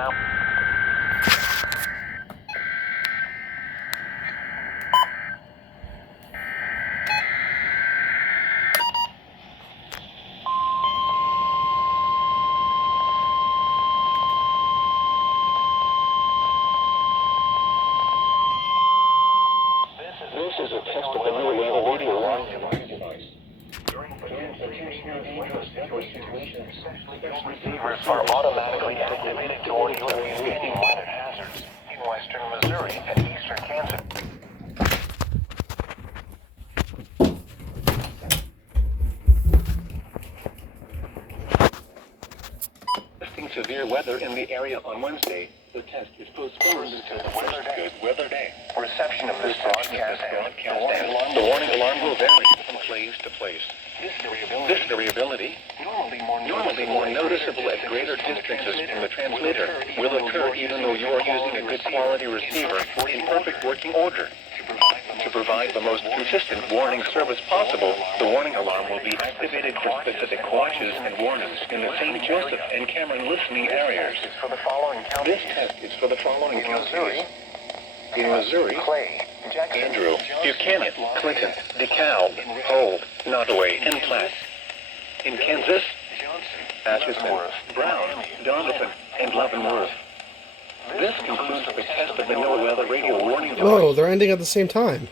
This is a test of the new weather radio warning device. Receivers are automatically activated to warn you of extreme weather hazards in western Missouri and eastern Kansas. Severe weather in the area on Wednesday. The test is postponed until the good weather day. Reception of this broadcast the warning alarm will vary from place to place. This variability, normally more noticeable at greater distances from the transmitter, will occur even though you are using a good quality receiver in perfect working order. To provide the most consistent warning service possible, the warning alarm will be activated for specific watches and warnings in the St. Joseph and Cameron listening areas. This test is for the following counties. In Missouri, Clay, Andrew, Buchanan, Clinton, DeKalb, Holt, Nottoway, and Platte. In Kansas, Atchison, Brown, Donovan, and Leavenworth. This concludes the test of the NOAA weather radio warning device. Whoa, they're ending at the same time.